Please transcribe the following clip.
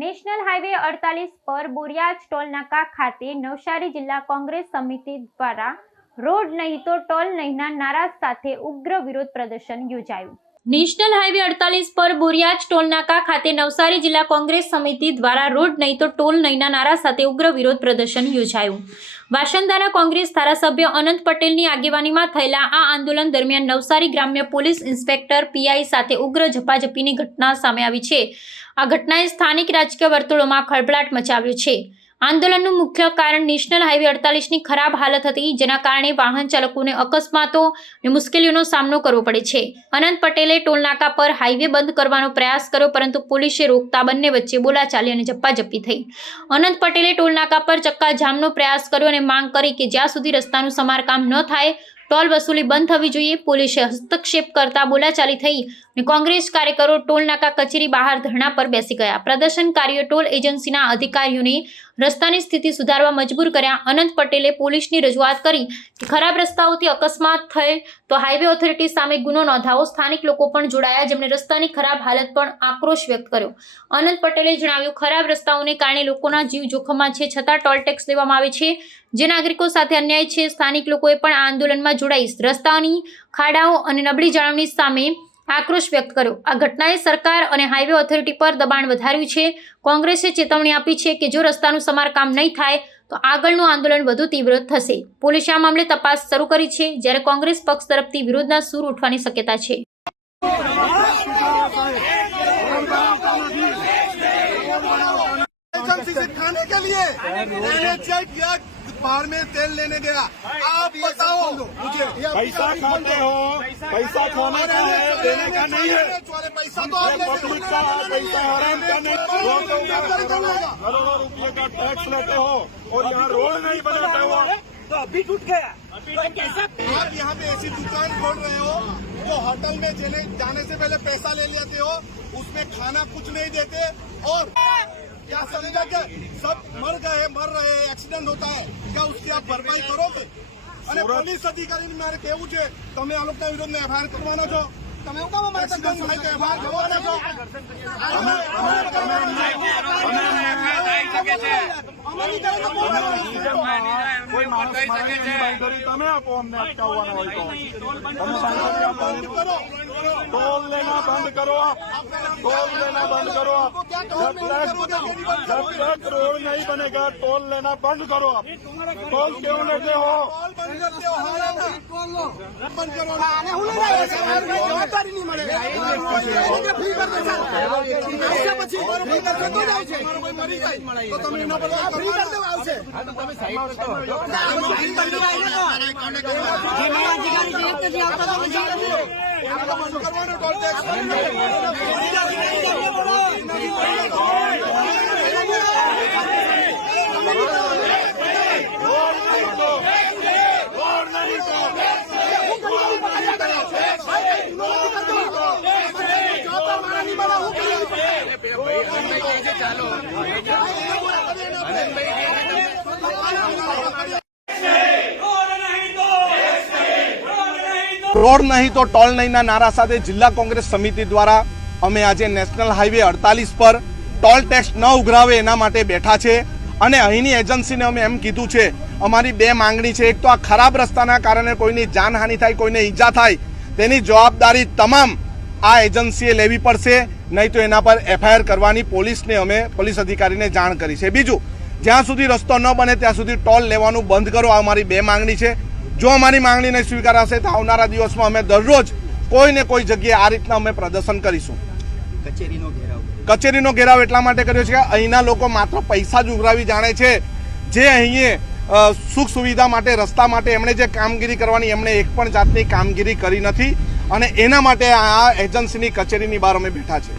National highway અડતાલીસ પર બોરિયાજ ટોલનાકા ખાતે નવસારી જિલ્લા કોંગ્રેસ સમિતિ દ્વારા રોડ નહીં તો ટોલ નહીંના નારા સાથે ઉગ્ર વિરોધ પ્રદર્શન યોજાયું. નેશનલ હાઈવે અડતાલીસ પર બોરિયાજ ટોલ નાકા ખાતે નવસારી જિલ્લા કોંગ્રેસ સમિતિ દ્વારા રોડ નહીં તો ટોલ નહીંના નારા સાથે ઉગ્ર વિરોધ પ્રદર્શન યોજાયું. વાસંદાના કોંગ્રેસ ધારાસભ્ય અનંત પટેલની આગેવાનીમાં થયેલા આ આંદોલન દરમિયાન નવસારી ગ્રામ્ય પોલીસ ઇન્સ્પેક્ટર પીઆઈ સાથે ઉગ્ર ઝપાઝપીની ઘટના સામે આવી છે. આ ઘટનાએ સ્થાનિક રાજકીય વર્તુળોમાં ખળભળાટ મચાવ્યો છે. આંદોલનનું મુખ્ય કારણ નેશનલ હાઈવે અડતાલીસની ખરાબ હાલત હતી, જેના કારણે વાહન ચાલકોને અકસ્માતો અને મુશ્કેલીઓનો સામનો કરવો પડે છે. અનંત પટેલે ટોલનાકા પર હાઈવે બંધ કરવાનો પ્રયાસ કર્યો, પરંતુ પોલીસે રોકતા બંને વચ્ચે બોલાચાલી અને ઝપાઝપી થઈ. અનંત પટેલે ટોલનાકા પર ચક્કાજામનો પ્રયાસ કર્યો અને માંગ કરી કે જ્યાં સુધી રસ્તાનું સમારકામ ન થાય, ટોલ વસૂલી બંધ થવી જોઈએ. પોલીસે હસ્તક્ષેપ કરતા બોલાચાલી થઈ કોંગ્રેસ કાર્યકરો ટોલનાકા કચેરી બહાર ધરણા પર બેસી ગયા. પ્રદર્શનકારીઓ ટોલ એજન્સીના અધિકારીઓને રસ્તાની સ્થિતિ સુધારવા મજબૂર કર્યા. અનંત પટેલે પોલીસની રજૂઆત કરી કે ખરાબ રસ્તાઓથી અકસ્માત થયે તો હાઈવે ઓથોરિટી સામે ગુનો નોંધાવો. સ્થાનિક લોકો પણ જોડાયા, જેમણે રસ્તાની ખરાબ હાલત પણ આક્રોશ વ્યક્ત કર્યો. અનંત પટેલે જણાવ્યું, ખરાબ રસ્તાઓને કારણે લોકોના જીવ જોખમમાં છે, છતાં ટોલ ટેક્સ લેવામાં આવે છે. જે નાગરિકો સાથે અન્યાય છે, સ્થાનિક લોકોએ પણ આ આંદોલનમાં જોડાઈ. રસ્તાઓની ખાડાઓ અને નબળી જાળવણી સામે આક્રોશ વ્યક્ત કર્યો આ ઘટનાએ સરકાર અને હાઈવે ઓથોરિટી પર દબાણ વધાર્યું છે કોંગ્રેસે ચેતવણી આપી છે કે જો રસ્તાનું સમારકામ નહીં થાય તો આગળનું આંદોલન વધુ તીવ્ર થશે પોલીસે આ મામલે તપાસ શરૂ કરી છે જ્યારે કોંગ્રેસ પક્ષ તરફથી વિરોધના સૂર ઉઠવાની શક્યતા છે एजेंसी से खाने के लिए। मैंने चेक किया पहाड़ में तेल लेने गया। आप बताओ मुझे। पैसा खाते हो। पैसा खाने का है? देने का नहीं है। पैसा तो आप का पैसा करोड़ों रुपये का टैक्स लेते हो और यहाँ रोड नहीं बनाते हो तो अभी टूट गया। आप यहाँ पे ऐसी दुकान खोल रहे हो जो होटल में जाने जाने से पहले पैसा ले लेते हो उसमें खाना कुछ नहीं देते और क्या समझा क्या सब मर गए मर रहे एक्सीडेंट होता है क्या उसकी आप भरपाई करोगे અને પોલીસ અધિકારીને મારે કહેવું છે તમે આ લોકોના વિરોધમાં એફઆઈઆર કરવાના છો તમે હું કામ અમારા એક્સિડન્ટ થાય તો એફઆઈઆર કરવાના છો અમારી જાય તો બોલવાનું. કોઈ માણસ મારે બાંધરી તમે આપો અમને અટકાવવાના હોય તો. ટોલ લેના બંધ કરો આપ. ટોલ લેના બંધ કરો આપ. જબ તક રોડ નહીં બનેગા ટોલ લેના બંધ કરો આપ. ટોલ ક્યું લેતે હો જવાબદારી નહીં પછી. આવશે તમે એના આવશે. બંધ કરવાનો ટોલ ટેક્સ રોડ નહીં તો ટોલ નહીંના નારા સાથે જિલ્લા કોંગ્રેસ સમિતિ દ્વારા અમે આજે નેશનલ હાઈવે અડતાલીસ પર ટોલ ટેક્સ ન ઉઘરાવે એના માટે બેઠા છે અને અહીંની એજન્સીને અમે એમ કીધું છે, અમારી બે માંગણી છે. એક તો આ ખરાબ રસ્તાના કારણે કોઈની જાનહાનિ થાય, કોઈને ઈજા થાય, તેની જવાબદારી તમામ આ એજન્સીએ લેવી પડશે. નહીં તો એના પર એફઆઈઆર કરવાની પોલીસને અમે, પોલીસ અધિકારીને જાણ કરી છે. બીજું જ્યાં સુધી રસ્તો ન બને ત્યાં સુધી ટોલ લેવાનું બંધ કરો. આ અમારી બે માંગણી છે. જો અમારી માંગણીને સ્વીકારાશે તો આવનારા દિવસમાં અમે દરરોજ કોઈ ને કોઈ જગ્યાએ આ રીતના અમે પ્રદર્શન કરીશું. કચેરીનો ઘેરાવ. કચેરીનો ઘેરાવ એટલા માટે કર્યો છે કે અહીંના લોકો માત્ર પૈસા જ ઉઘરાવી જાણે છે. જે અહીં સુખ સુવિધા માટે રસ્તા માટે એમણે જે કામગીરી કરવાની એમણે એક પણ જાતની કામગીરી કરી નથી. અને એના માટે આ એજન્સીની કચેરીની બહાર અમે બેઠા છે.